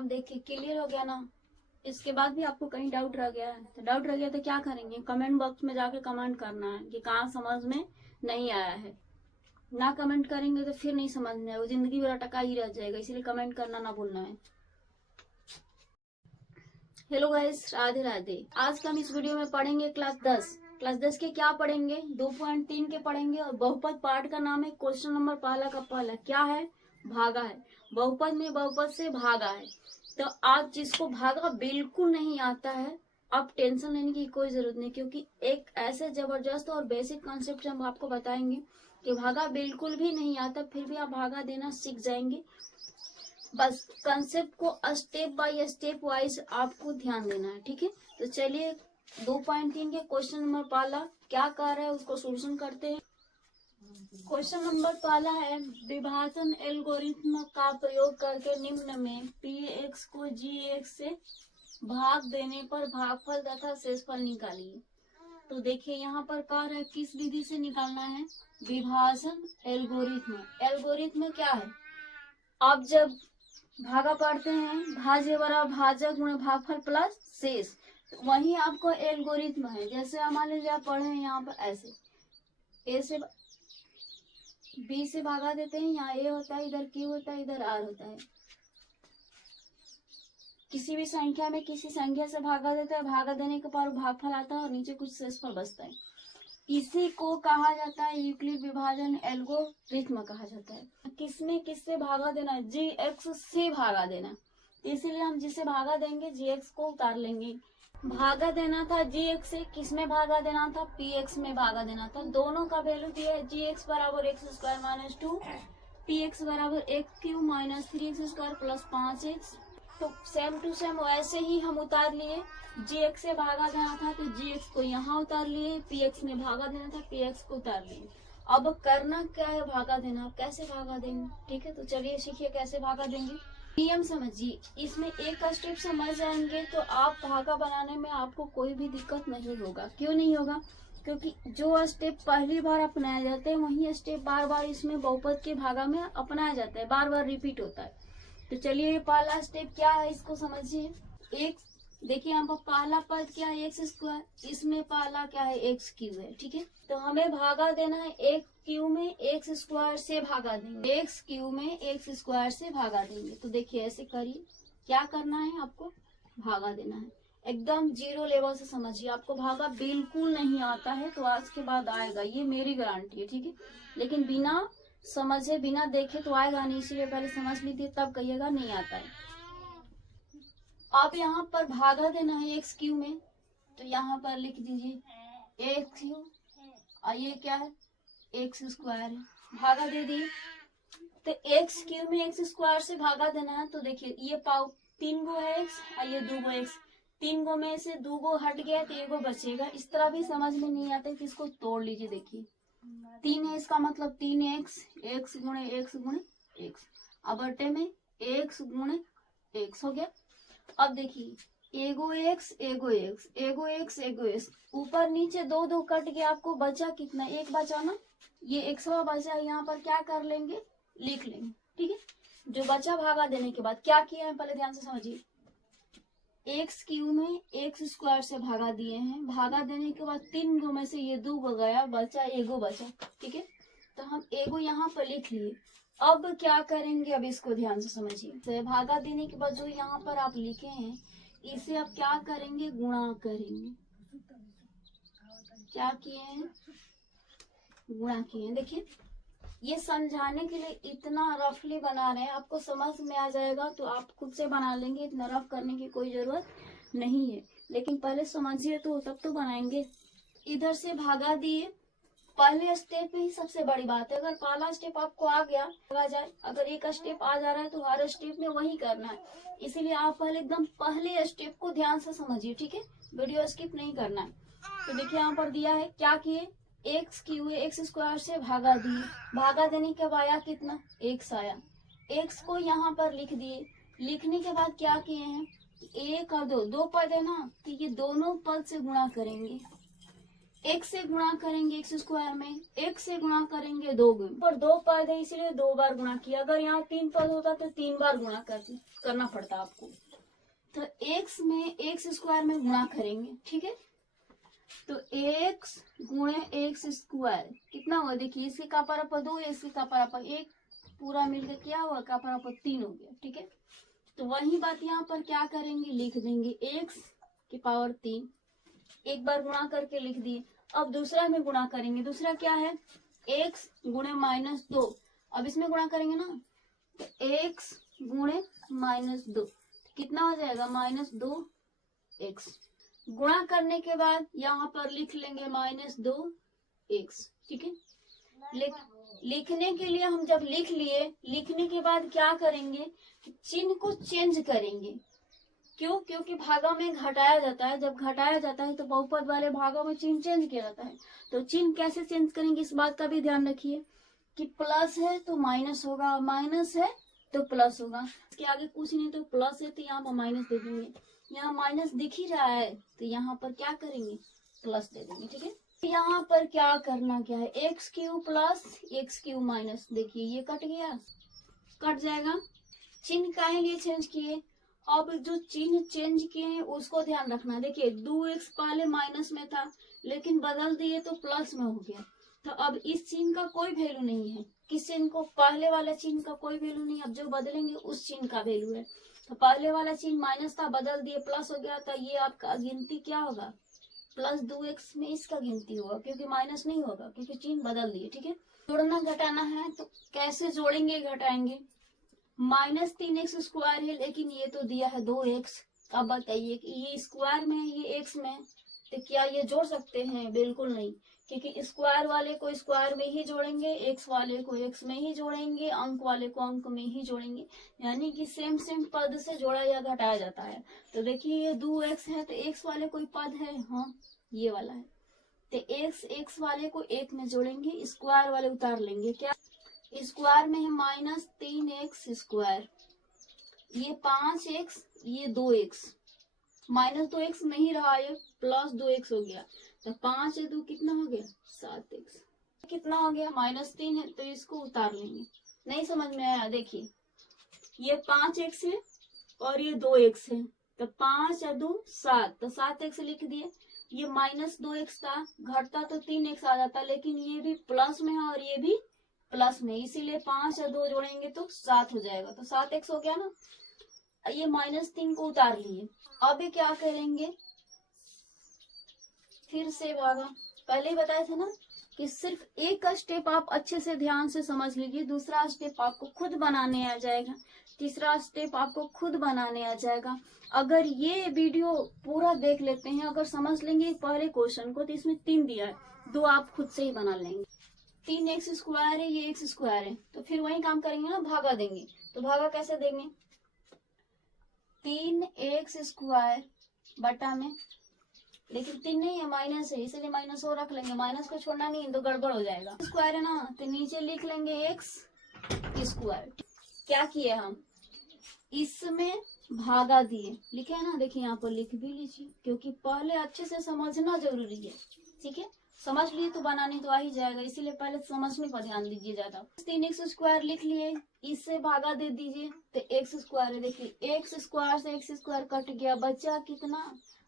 अब देखिए क्लियर हो गया ना। इसके बाद भी आपको कहीं डाउट रह गया है तो क्या करेंगे, कमेंट बॉक्स में जाके कमेंट करना है कि कहाँ समझ में नहीं आया है। ना कमेंट करेंगे तो फिर नहीं समझ में आएगा, जिंदगी भर अटका ही रह जाएगा, इसलिए कमेंट करना ना भूलना है। Hello guys, Radhe Radhe. आज का हम इस वीडियो में पढ़ेंगे क्लास 10 के क्या पढ़ेंगे, 2.3 के पढ़ेंगे। और बहुपद पार्ट का नाम है क्वेश्चन नंबर पहला का पहला क्या है, भागा है। बहुपद में बहुपद से भागा है। तो आज जिसको भागा बिल्कुल नहीं आता है, आप टेंशन लेने की कोई जरूरत नहीं, क्योंकि एक ऐसे जबरदस्त और बेसिक कॉन्सेप्ट हम आपको बताएंगे कि भागा बिल्कुल भी नहीं आता, फिर भी आप भागा देना सीख जाएंगे। बस कंसेप्ट को स्टेप बाय स्टेप वाइज आपको ध्यान देना है, ठीक है। तो चलिए 2.3 के क्वेश्चन नंबर पहला क्या कर रहा है उसको सोल्यूशन करते हैं। क्वेश्चन नंबर पहला है, विभाजन एल्गोरिथ्म का प्रयोग करके निम्न में px को gx से भाग देने पर भागफल तथा शेषफल निकालिए। तो देखिए यहाँ पर कह रहा है किस विधि से निकालना है, विभाजन एल्गोरिथ्म। एल्गोरिथ्म क्या है, आप जब भागा पढ़ते हैं भाज्य बराबर भाजक गुणे भागफल प्लस शेष, तो वही आपको एल्गोरिथ्म है। जैसे हमारे लिए आप पढ़े हैं यहाँ पर ऐसे, ए से बी से भागा देते हैं, यहाँ ए होता है, इधर क्यू होता है, इधर आर होता है। किसी भी संख्या में किसी संख्या से भागा देते हैं, भागा देने के बाद भागफल आता है और नीचे कुछ शेषफल बचता है। इसी को कहा जाता है यूक्लिड विभाजन एल्गोरिथ्म कहा जाता है। किसमें किससे भागा देना, जी एक्स से भागा देना, इसीलिए हम जिसे भागा देंगे जी एक्स को उतार लेंगे। भागा देना था जी एक्स से, किसमें भागा देना था, पी एक्स में भागा देना था। दोनों का वैल्यू दिया है, जी एक्स बराबर X square minus 2, P X बराबर X Q minus 3x square plus 5x। तो सेम टू सेम वैसे ही हम उतार लिए, जी एक्स से भागा देना था तो जी एक्स को यहाँ उतार लिए, पी एक्स में भागा देना था पी एक्स को उतार लिए। अब करना क्या है, भागा देना। कैसे भागा देंगे, ठीक है। तो चलिए सीखिए कैसे भागा देंगे। नियम समझिए, इसमें एक स्टेप समझ जाएंगे तो आप भागा बनाने में आपको कोई भी दिक्कत नहीं होगा। क्यों नहीं होगा, क्योंकि जो स्टेप पहली बार अपनाया जाता है वही स्टेप बार बार इसमें बहुपद के भागा में अपनाया जाता है, बार बार रिपीट होता है। तो चलिए पहला स्टेप क्या है इसको समझिए। एक देखिए यहाँ पर पहला पद क्या है, एक्स स्क्वायर, इसमें पहला क्या है, एक्स क्यू है, ठीक है। तो हमें भागा देना है एक क्यू में एक्स स्क्वायर से भागा देंगे, एक्स क्यू में एक्स स्क्वायर से भागा देंगे। तो देखिए ऐसे करिए, क्या करना है आपको, भागा देना है। एकदम जीरो लेवल से समझिए, आपको भागा बिल्कुल नहीं आता है तो आज के बाद आएगा, ये मेरी गारंटी है, ठीक है। लेकिन बिना समझे बिना देखे तो आएगा नहीं, इसीलिए पहले समझ लीजिए तब कहिएगा नहीं आता है। आप यहाँ पर भागा देना है एक्स क्यू में, तो यहाँ पर लिख दीजिए एक्स क्यू, और ये क्या है, एक्स स्क्वायर है, भागा दे दिए। तो एक्स क्यू में एक्स स्क्वायर से भागा देना है, तो देखिए ये पाव 3 गो है एक्स और ये 2 गो एक्स, 3 गो में से 2 गो हट गया तो 1 गो बचेगा। इस तरह भी समझ में नहीं आता कि इसको तोड़ लीजिए। देखिए 3 है, इसका मतलब 3x, एक्स गुणे एक्स गुणे एक्स, अब बटे में एक्स गुणे एक्स हो गया। अब देखिए एगो एक्स एगो एक्स एगो एक्स एगो एक्स, ऊपर नीचे 2 2 कट गया, आपको बचा कितना, एक बचा ना, ये एक्सवा बचा, यहाँ पर क्या कर लेंगे, लिख लेंगे, ठीक है। जो बचा भागा देने के बाद क्या किया है पहले ध्यान से समझिए, एक्स क्यू में एक्स स्क्वायर से भागा दिए हैं, भागा देने के बाद 3 गो में से ये 2 गो गया, बचा एगो बचा, ठीक है। तो हम एगो यहाँ पर लिख लिए। अब क्या करेंगे, अब इसको ध्यान से समझिए। तो भागा देने के बाद जो यहाँ पर आप लिखे हैं इसे अब क्या करेंगे, गुणा करेंगे। क्या किए हैं, गुणा किए हैं। देखिए ये समझाने के लिए इतना रफली बना रहे हैं, आपको समझ में आ जाएगा तो आप खुद से बना लेंगे, इतना रफ करने की कोई जरूरत नहीं है। लेकिन पहले समझिए तो तब तो बनाएंगे। इधर से भागा दिए, पहले स्टेप में ही सबसे बड़ी बात है, अगर पहला स्टेप आपको आ गया आ जाए, अगर एक स्टेप आ जा रहा है तो हर स्टेप में वही करना है। इसीलिए आप पहले एकदम पहले स्टेप को ध्यान से समझिए, ठीक है, वीडियो स्किप नहीं करना है। तो देखिए यहाँ पर दिया है, क्या किए, एक्स क्यू एक्स स्क्वायर से भागा दिए, भागा देने के बाद आया कितना, एक्स आया, एक्स को यहाँ पर लिख दिए। लिखने के बाद क्या किए हैं, एक और 2 पद है ना, तो ये दोनों पद से गुणा करेंगे। एक से गुणा करेंगे एक्स स्क्वायर में, एक से गुणा करेंगे 2 गुण, पर 2 पद है इसलिए 2 बार गुणा किया। अगर यहाँ 3 पद होता तो 3 बार गुणा करना पड़ता आपको। तो एक्स में एक्स स्क्वायर में गुणा करेंगे, ठीक है। तो एक्स गुणे एक्स स्क्वायर कितना हुआ, देखिए इसके का परापद 2, इसके का परापद 1, पूरा मिलकर क्या हुआ, का परापद 3 हो गया, ठीक है। तो वही बात यहाँ पर क्या करेंगे, लिख देंगे एक्स की पावर 3, एक बार गुणा करके लिख दिए। अब दूसरा में गुणा करेंगे, दूसरा क्या है, एक्स गुणे -2। अब इसमें गुणा करेंगे ना, तो एक्स गुणे -2 कितना हो जाएगा, -2 एक्स। गुणा करने के बाद यहाँ पर लिख लेंगे -2 एक्स, ठीक है। लिखने के लिए हम जब लिख लिए, लिखने के बाद क्या करेंगे, चिन्ह को चेंज करेंगे। क्यों, क्योंकि भागा में घटाया जाता है, जब घटाया जाता है तो बहुपद वाले भागों में चिन्ह चेंज किया जाता है। तो चिन्ह कैसे चेंज करेंगे, इस बात का भी ध्यान रखिए कि प्लस है तो माइनस होगा, माइनस है तो प्लस होगा। इसके आगे कुछ नहीं, तो प्लस है तो यहाँ पर माइनस दे देंगे। यहाँ माइनस दिख ही रहा है तो यहाँ पर क्या करेंगे, प्लस दे देंगे, ठीक है। यहाँ पर क्या करना क्या है, x cube plus x cube minus, देखिए ये कट गया, कट जाएगा। चिन्ह काहे लिए चेंज किए, अब जो चिन्ह चेंज किए हैं उसको ध्यान रखना। देखिए 2x पहले माइनस में था लेकिन बदल दिए तो प्लस में हो गया। तो अब इस चिन्ह का कोई वैल्यू नहीं है, किस चिन्ह को, पहले वाला चिन्ह का कोई वैल्यू नहीं। अब जो बदलेंगे उस चिन्ह का वैल्यू है। तो पहले वाला चिन्ह माइनस था, बदल दिए प्लस हो गया, तो ये आपका गिनती क्या होगा, +2x में इसका गिनती होगा, क्योंकि माइनस नहीं होगा क्योंकि चिन्ह बदल दिए, ठीक है। जोड़ना घटाना है तो कैसे जोड़ेंगे घटाएंगे, -3x स्क्वायर है लेकिन ये तो दिया है 2x। अब बताइए कि ये स्क्वायर में है, ये x में है, तो क्या ये जोड़ सकते हैं, बिल्कुल नहीं, क्योंकि स्क्वायर वाले को स्क्वायर में ही जोड़ेंगे, x वाले को x में ही जोड़ेंगे, अंक वाले को अंक में ही जोड़ेंगे, यानी कि सेम सेम पद से जोड़ा या घटाया जाता है। तो देखिए ये 2x है तो x वाले कोई पद है, हाँ ये वाला है, तो x वाले को 1 में जोड़ेंगे, स्क्वायर वाले उतार लेंगे। क्या स्क्वायर में है -3x स्क्वायर, ये 5x, ये 2x, -2x नहीं रहा, ये +2x हो गया। तो 5 है 2 कितना हो गया, 7x, कितना हो गया, -3 है तो इसको उतार लेंगे। नहीं समझ में आया, देखिए ये 5x है और ये 2x है, तो 5 या 2 7, तो 7x लिख दिए। ये -2x था, घटता तो 3x आ जाता, लेकिन ये भी प्लस में है और ये भी प्लस में, इसीलिए 5 या 2 जोड़ेंगे तो 7 हो जाएगा, तो 7x हो गया ना। ये -3 को उतार लिए। अब क्या करेंगे, फिर से भागा, पहले ही बताए थे ना कि सिर्फ एक का स्टेप आप अच्छे से ध्यान से समझ लीजिए, दूसरा स्टेप आपको खुद बनाने आ जाएगा, तीसरा स्टेप आपको खुद बनाने आ जाएगा। अगर ये वीडियो पूरा देख लेते हैं, अगर समझ लेंगे पहले क्वेश्चन को, तो इसमें 3 दिया है, 2 आप खुद से ही बना लेंगे। 3x स्क्वायर है, ये x स्क्वायर है, तो फिर वही काम करेंगे ना, भागा देंगे। तो भागा कैसे देंगे, 3x स्क्वायर बटा में, लेकिन 3 नहीं है, माइनस है, इसलिए माइनस और रख लेंगे, माइनस को छोड़ना नहीं तो गड़बड़ हो जाएगा। स्क्वायर है ना, तो नीचे लिख लेंगे x स्क्वायर। क्या किए हम, इसमें भागा दिए, लिखे है ना, देखिए यहाँ पर लिख भी लीजिए, क्योंकि पहले अच्छे से समझना जरूरी है, ठीक है। समझ लिए तो बनाने तो आ ही जाएगा, इसीलिए पहले समझने पर ध्यान दीजिए ज्यादा। 3x स्क्वायर लिख लिए, इससे भागा दे दीजिए, तो x स्क्वायर है, देखिए x स्क्वायर से x स्क्वायर कट गया, बचा कितना,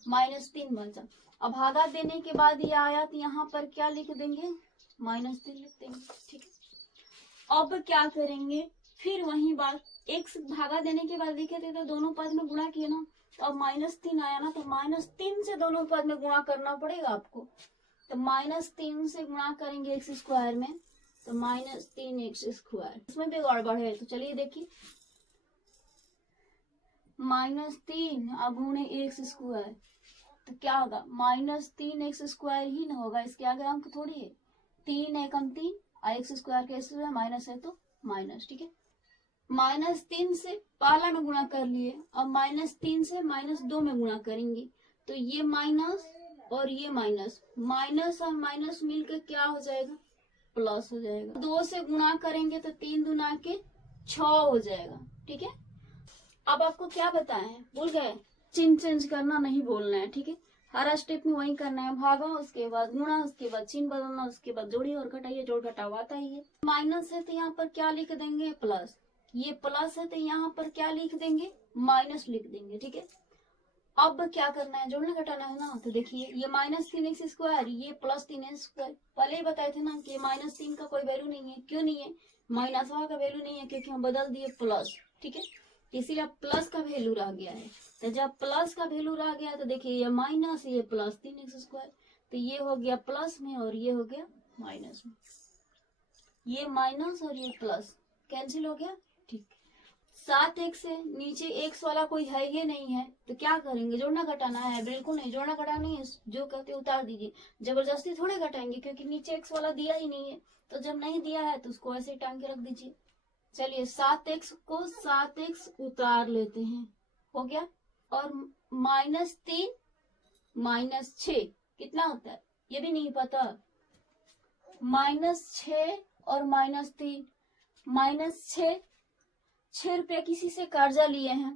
-3 बचा। अब भागा देने के बाद ये आया तो यहाँ पर क्या लिख देंगे, -3 लिख देंगे, ठीक है। अब क्या करेंगे, फिर वही बात, x भागा देने के बाद लिखे थे तो दोनों पद में गुणा किए ना, तो अब -3 आया ना, तो -3 से दोनों पद में गुणा करना पड़ेगा आपको। तो -3 से गुणा करेंगे x स्क्वायर में, तो -3x स्क्वायर, इसमें भी गड़बड़ है, तो चलिए देखिए, -3 गुणे x स्क्वायर, तो क्या होगा, -3x स्क्वायर ही ना होगा, इसके आगे अंक थोड़ी है, 3 एकम 3, x स्क्वायर के स्क्वायर माइनस है तो माइनस, ठीक है। -3 से पहला में गुणा कर लिए, अब -3 से -2 में गुणा करेंगे, तो ये माइनस और ये माइनस, माइनस और माइनस मिलकर क्या हो जाएगा, प्लस हो जाएगा। 2 से गुणा करेंगे तो 3 दूना के 6 हो जाएगा, ठीक है। अब आपको क्या बताएं, भूल गए, चिन्ह चेंज करना नहीं बोलना है, ठीक है। हर स्टेप में वही करना है, भागा, उसके बाद गुणा, उसके बाद चिन्ह बदलना, उसके बाद जोड़ी और घटाइए, जोड़ घटाव आता ही है। माइनस है तो यहाँ पर क्या लिख देंगे, प्लस। ये प्लस है तो यहाँ पर क्या लिख देंगे, माइनस लिख देंगे, ठीक है। अब क्या करना है, जोड़ना घटाना है ना। तो देखिए ये -3x², ये +3x²। पहले ही बताए थे ना कि -3 का कोई वैल्यू नहीं है। क्यों नहीं है, -1 का वैल्यू नहीं है, क्योंकि हम बदल दिए प्लस, ठीक है। इसीलिए प्लस का वैल्यू रह गया है। तो जब प्लस का वैल्यू रह गया तो देखिए ये माइनस, ये +3x², तो ये हो गया प्लस में और ये हो गया माइनस में। ये माइनस और ये प्लस कैंसिल हो गया, ठीक। 7x है, नीचे x वाला कोई है ही नहीं है, तो क्या करेंगे, जोड़ना घटाना है। बिल्कुल नहीं, जोड़ना घटाना नहीं है, जो कहते उतार दीजिए। जबरदस्ती थोड़े घटाएंगे, क्योंकि नीचे x वाला दिया ही नहीं है। तो जब नहीं दिया है तो उसको ऐसे टांग के रख दीजिए। चलिए 7x को 7x उतार लेते हैं, हो गया। और -3 -6 कितना होता है ये भी नहीं पता। -6 और -3, -6, 6 रुपया किसी से कर्जा लिए हैं,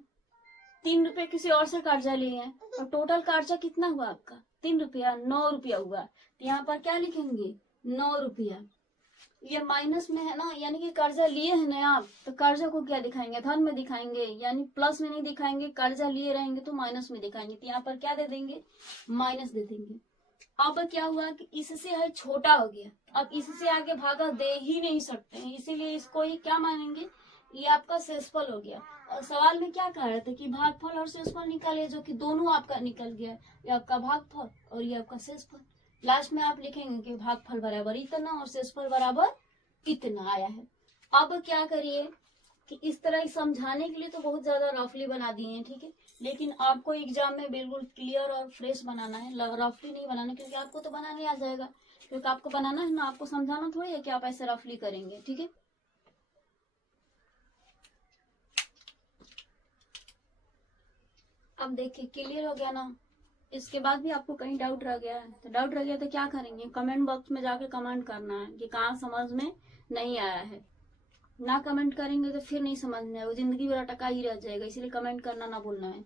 3 रुपये किसी और से कर्जा लिए हैं, और टोटल कर्जा कितना हुआ आपका, 3 रुपया, 9 रुपया हुआ। तो यहाँ पर क्या लिखेंगे, 9 रुपया। ये माइनस में है ना, यानी कि कर्जा लिए हैं ना आप, तो कर्जा को क्या दिखाएंगे, धन में दिखाएंगे, यानी प्लस में नहीं दिखाएंगे। कर्जा लिए रहेंगे तो माइनस में दिखाएंगे। तो यहाँ पर क्या दे देंगे, माइनस दे देंगे। अब क्या हुआ कि इससे है छोटा हो गया, अब इससे आगे भागा दे ही नहीं सकते हैं, इसीलिए इसको ही क्या मानेंगे, ये आपका शेषफल हो गया। और सवाल में क्या कह रहे थे कि भागफल और शेषफल निकालिए, जो कि दोनों आपका निकल गया। ये आपका भागफल और ये आपका शेषफल। लास्ट में आप लिखेंगे कि भागफल बराबर इतना और शेषफल बराबर इतना आया है। अब क्या करिए कि इस तरह समझाने के लिए तो बहुत ज्यादा रफली बना दिए हैं, ठीक है, लेकिन आपको एग्जाम में बिल्कुल क्लियर और फ्रेश बनाना है, रफली नहीं बनाना, क्योंकि आपको तो बनाने आ जाएगा। क्योंकि आपको बनाना है ना, आपको समझाना थोड़ी है कि आप ऐसे रफली करेंगे, ठीक है। अब देखिए क्लियर हो गया ना। इसके बाद भी आपको कहीं डाउट रह गया है, तो डाउट रह गया तो क्या करेंगे, कमेंट बॉक्स में जाके कमेंट करना है कि कहाँ समझ में नहीं आया है। ना कमेंट करेंगे तो फिर नहीं समझ में आएगा, जिंदगी भर अटका ही रह जाएगा। इसीलिए कमेंट करना ना भूलना है।